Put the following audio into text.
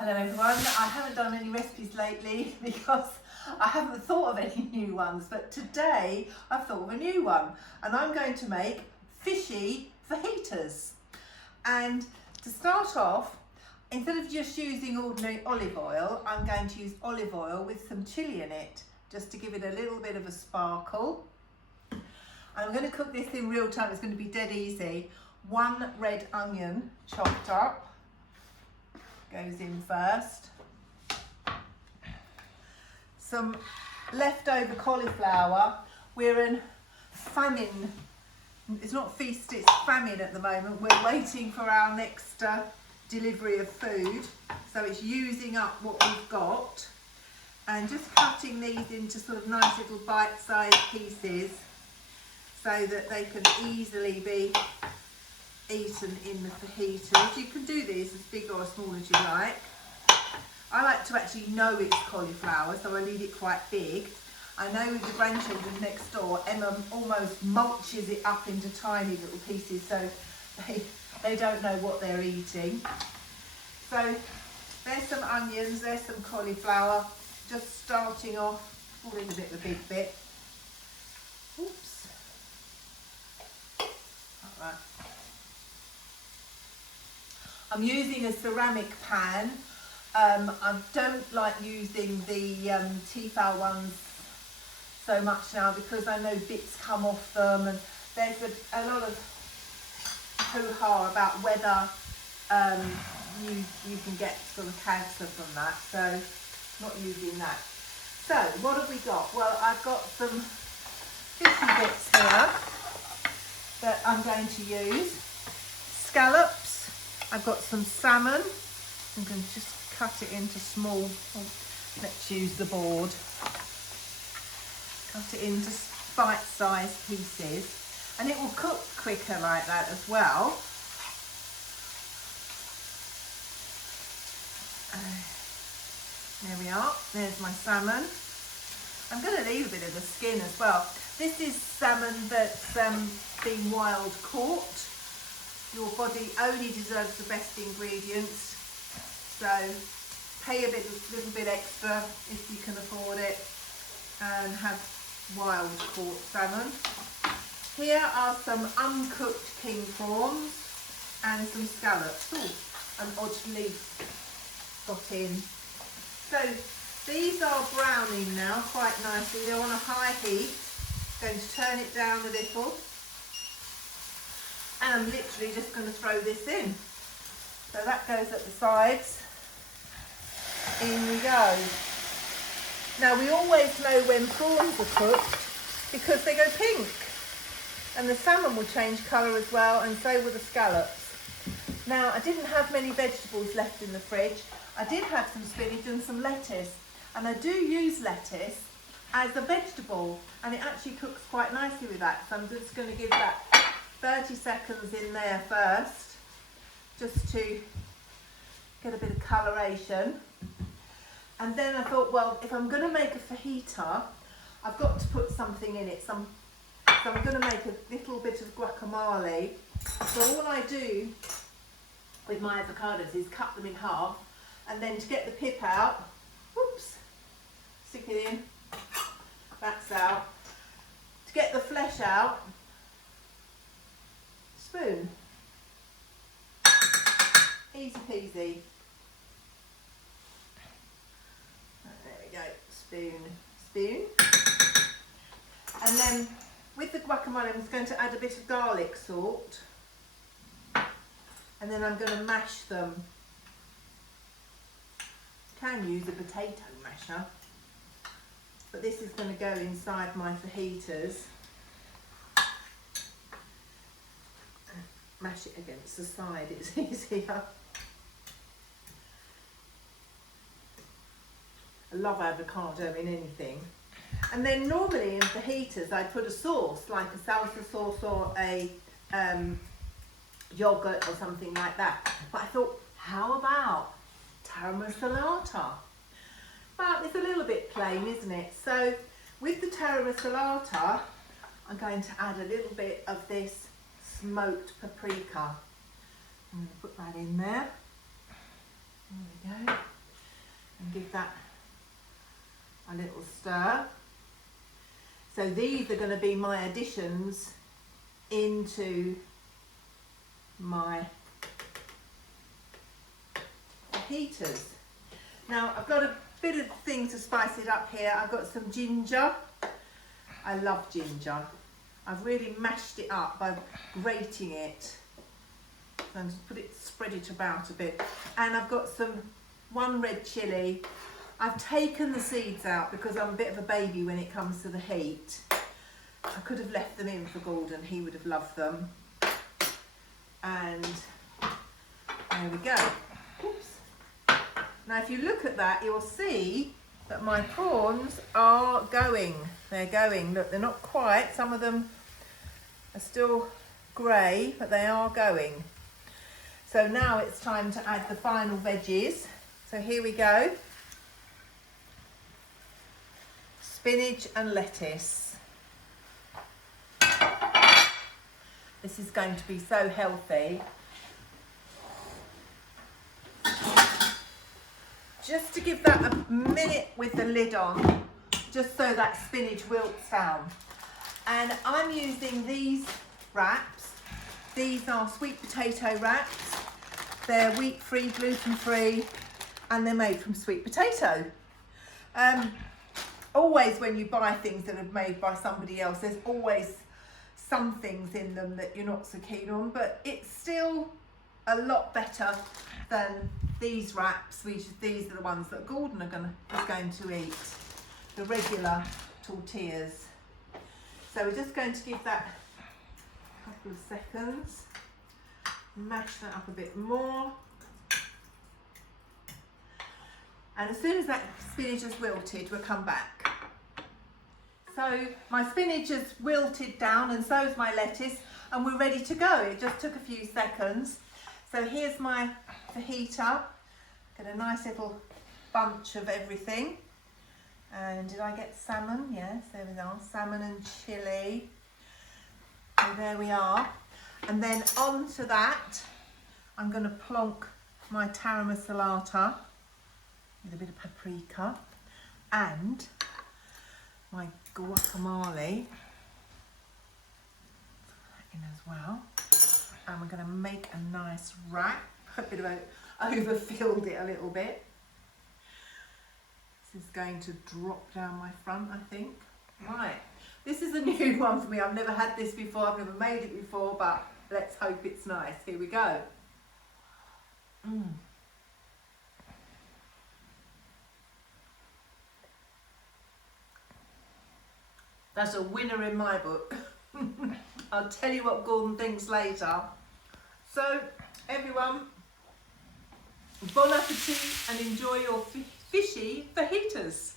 Hello everyone, I haven't done any recipes lately because I haven't thought of any new ones, but today I've thought of a new one and I'm going to make fishy fajitas. And to start off, instead of just using ordinary olive oil, I'm going to use olive oil with some chilli in it, just to give it a little bit of a sparkle. And I'm going to cook this in real time, it's going to be dead easy. 1 red onion chopped up goes in first. Some leftover cauliflower. We're in famine. It's not feast, it's famine at the moment. We're waiting for our next delivery of food. So it's using up what we've got. And just cutting these into sort of nice little bite-sized pieces so that they can easily be eaten in the fajitas. You can do these as big or as small as you like. I like to actually know it's cauliflower, so I leave it quite big. I know with the grandchildren next door, Emma almost mulches it up into tiny little pieces so they don't know what they're eating. So there's some onions, there's some cauliflower, just starting off, all in a bit of a big bit. Oops. Like that. I'm using a ceramic pan. I don't like using the Tefal ones so much now because I know bits come off them, and there's a lot of hoo-ha about whether you can get sort of cancer from that, so not using that. So what have we got? Well, I've got some fishy bits here that I'm going to use. Scallops. I've got some salmon. I'm going to just cut it into small, let's use the board. Cut it into bite-sized pieces. And it will cook quicker like that as well. There we are, there's my salmon. I'm going to leave a bit of the skin as well. This is salmon that's been wild caught. Your body only deserves the best ingredients, so pay a little bit extra if you can afford it and have wild caught salmon. Here are some uncooked king prawns and some scallops. Oh, an odd leaf got in. So these are browning now quite nicely. They're on a high heat. Going to turn it down a little. And I'm literally just going to throw this in. So that goes at the sides. In we go. Now we always know when prawns are cooked because they go pink. And the salmon will change colour as well, and so will the scallops. Now I didn't have many vegetables left in the fridge. I did have some spinach and some lettuce. And I do use lettuce as a vegetable, and it actually cooks quite nicely with that. So I'm just going to give that 30 seconds in there first, just to get a bit of coloration. And then I thought, well, if I'm going to make a fajita, I've got to put something in it. So I'm going to make a little bit of guacamole. So all I do with my avocados is cut them in half, and then to get the pip out, whoops, stick it in, that's out. To get the flesh out, spoon. Easy peasy. There we go, spoon. And then with the guacamole, I'm just going to add a bit of garlic salt. And then I'm going to mash them. You can use a potato masher, but this is going to go inside my fajitas. Mash it against the side, it's easier. I love avocado in anything. And then normally in fajitas I put a sauce, like a salsa sauce or a yogurt or something like that. But I thought, how about taramasalata? But it's a little bit plain, isn't it? So with the taramasalata, I'm going to add a little bit of this smoked paprika. I'm going to put that in there. There we go. And give that a little stir. So these are going to be my additions into my fajitas. Now I've got a bit of thing to spice it up here. I've got some ginger. I love ginger. I've really mashed it up by grating it. And just spread it about a bit. And I've got one red chilli. I've taken the seeds out because I'm a bit of a baby when it comes to the heat. I could have left them in for Gordon, he would have loved them. And there we go. Oops. Now if you look at that, you'll see that my prawns are going. They're going. Look, they're not quite. Some of them are still grey, but they are going. So now it's time to add the final veggies. So here we go. Spinach and lettuce. This is going to be so healthy. Just to give that a minute with the lid on, just so that spinach wilts down. And I'm using these wraps. These are sweet potato wraps. They're wheat-free, gluten-free, and they're made from sweet potato. Always when you buy things that are made by somebody else, there's always some things in them that you're not so keen on, but it's still a lot better than these wraps. These are the ones that Gordon is going to eat, the regular tortillas. So we're just going to give that a couple of seconds, mash that up a bit more. And as soon as that spinach has wilted, we'll come back. So my spinach has wilted down and so has my lettuce, and we're ready to go. It just took a few seconds. So here's my fajita. Got a nice little bunch of everything. And did I get salmon? Yes, there we are. Salmon and chilli. So there we are. And then onto that, I'm going to plonk my tara masalata with a bit of paprika and my guacamole in as well. And we're going to make a nice wrap. A bit of overfilled it a little bit. This is going to drop down my front, I think. Right, this is a new one for me. I've never had this before. I've never made it before, but let's hope it's nice. Here we go. That's a winner in my book. I'll tell you what Gordon thinks later. So, everyone, bon appetit and enjoy your fishy fajitas.